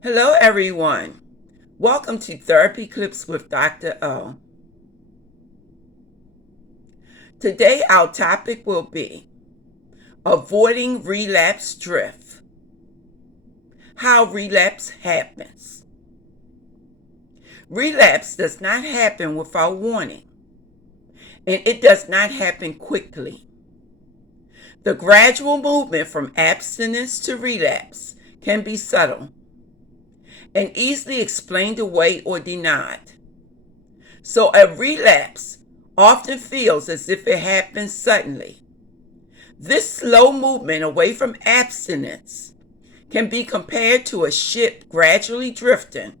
Hello, everyone. Welcome to Therapy Clips with Dr. O. Today, our topic will be avoiding relapse drift. How relapse happens. Relapse does not happen without warning, and it does not happen quickly. The gradual movement from abstinence to relapse can be subtle and easily explained away or denied. So a relapse often feels as if it happens suddenly. This slow movement away from abstinence can be compared to a ship gradually drifting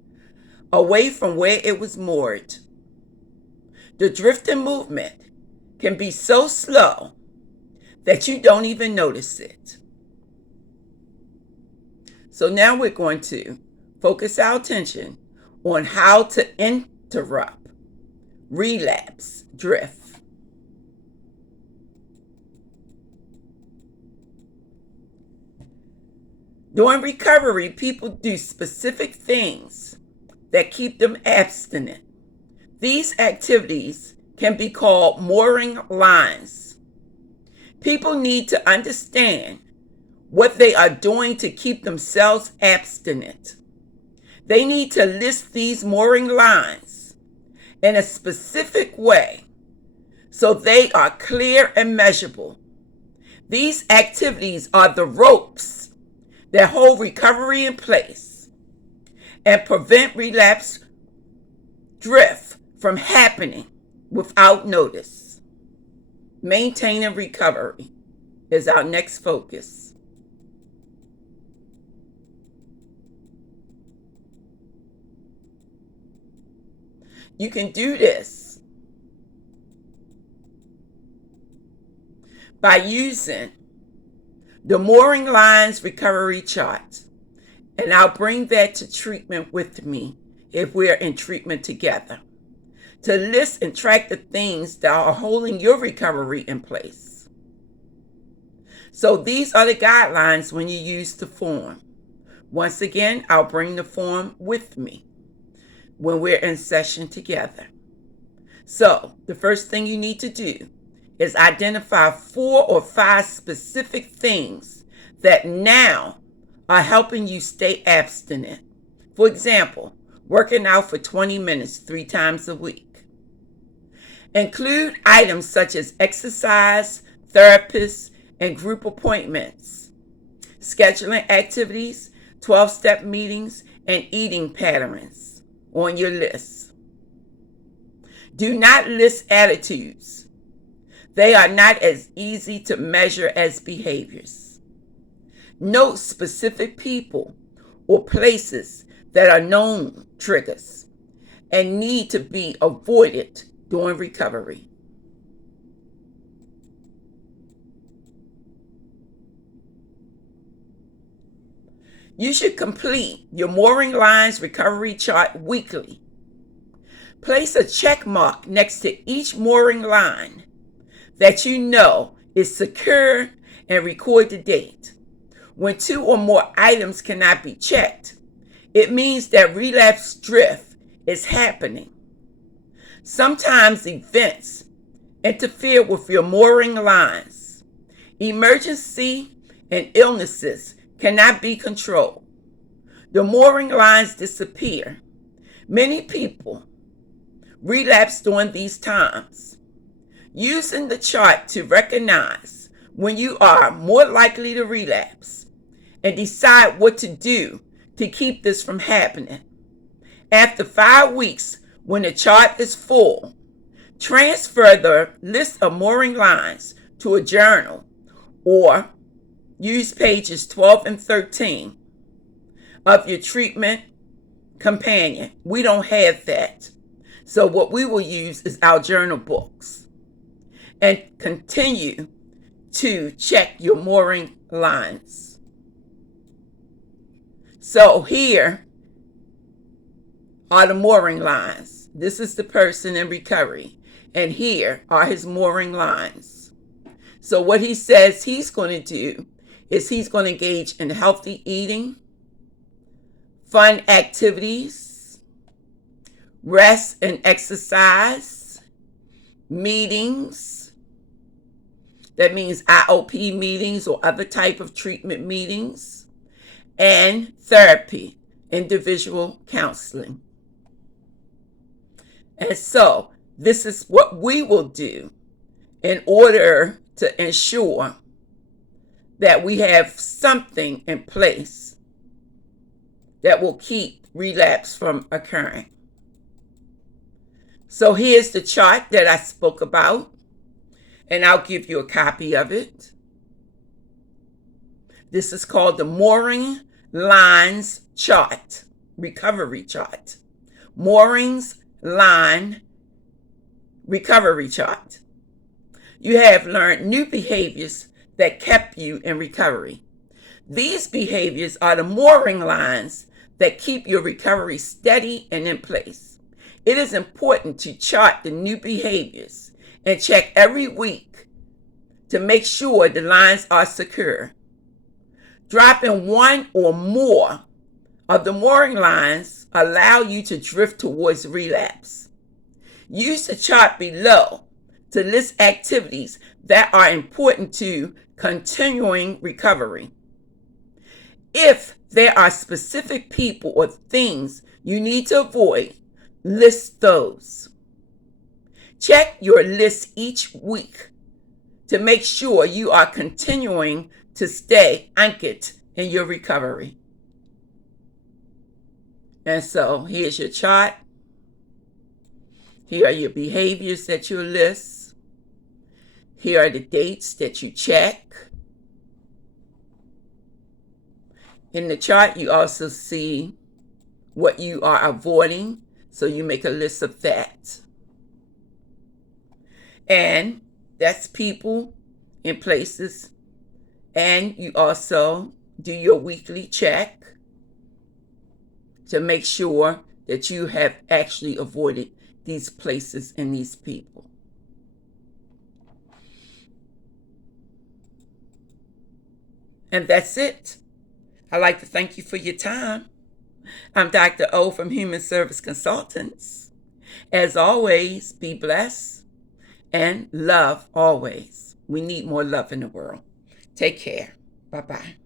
away from where it was moored. The drifting movement can be so slow that you don't even notice it. So now we're going to focus our attention on how to interrupt relapse drift. During recovery, people do specific things that keep them abstinent. These activities can be called mooring lines. People need to understand what they are doing to keep themselves abstinent. They need to list these mooring lines in a specific way so they are clear and measurable. These activities are the ropes that hold recovery in place and prevent relapse drift from happening without notice. Maintaining recovery is our next focus. You can do this by using the mooring lines recovery chart. And I'll bring that to treatment with me if we're in treatment together, to list and track the things that are holding your recovery in place. So these are the guidelines when you use the form. Once again, I'll bring the form with me when we're in session together. So the first thing you need to do is identify 4 or 5 specific things that now are helping you stay abstinent. For example, working out for 20 minutes 3 times a week. Include items such as exercise, therapists, and group appointments, scheduling activities, 12-step meetings, and eating patterns on your list. Do not list attitudes. They are not as easy to measure as behaviors. Note specific people or places that are known triggers and need to be avoided during recovery. You should complete your mooring lines recovery chart weekly. Place a check mark next to each mooring line that you know is secure and record the date. When 2 or more items cannot be checked, it means that relapse drift is happening. Sometimes events interfere with your mooring lines. Emergency and illnesses cannot be controlled. The mooring lines disappear. Many people relapse during these times. Using the chart to recognize when you are more likely to relapse and decide what to do to keep this from happening. After 5 weeks, when the chart is full, transfer the list of mooring lines to a journal or use pages 12 and 13 of your treatment companion. We don't have that. So what we will use is our journal books. And continue to check your mooring lines. So here are the mooring lines. This is the person in recovery. And here are his mooring lines. So what he says he's going to do is he's going to engage in healthy eating, fun activities, rest and exercise, meetings. That means IOP meetings or other type of treatment meetings, and therapy, individual counseling. And so this is what we will do in order to ensure that we have something in place that will keep relapse from occurring. So here's the chart that I spoke about, and I'll give you a copy of it. This is called the Mooring Lines Chart, Recovery Chart. Moorings Line Recovery Chart. You have learned new behaviors that kept you in recovery. These behaviors are the mooring lines that keep your recovery steady and in place. It is important to chart the new behaviors and check every week to make sure the lines are secure. Dropping one or more of the mooring lines allow you to drift towards relapse. Use the chart below to list activities that are important to continuing recovery. If there are specific people or things you need to avoid, list those. Check your list each week to make sure you are continuing to stay anchored in your recovery. And so here's your chart. Here are your behaviors that you list. Here are the dates that you check. In the chart, you also see what you are avoiding, so you make a list of that. And that's people and places. And you also do your weekly check to make sure that you have actually avoided these places and these people. And that's it. I'd like to thank you for your time. I'm Dr. O from Human Service Consultants. As always, be blessed and love always. We need more love in the world. Take care. Bye-bye.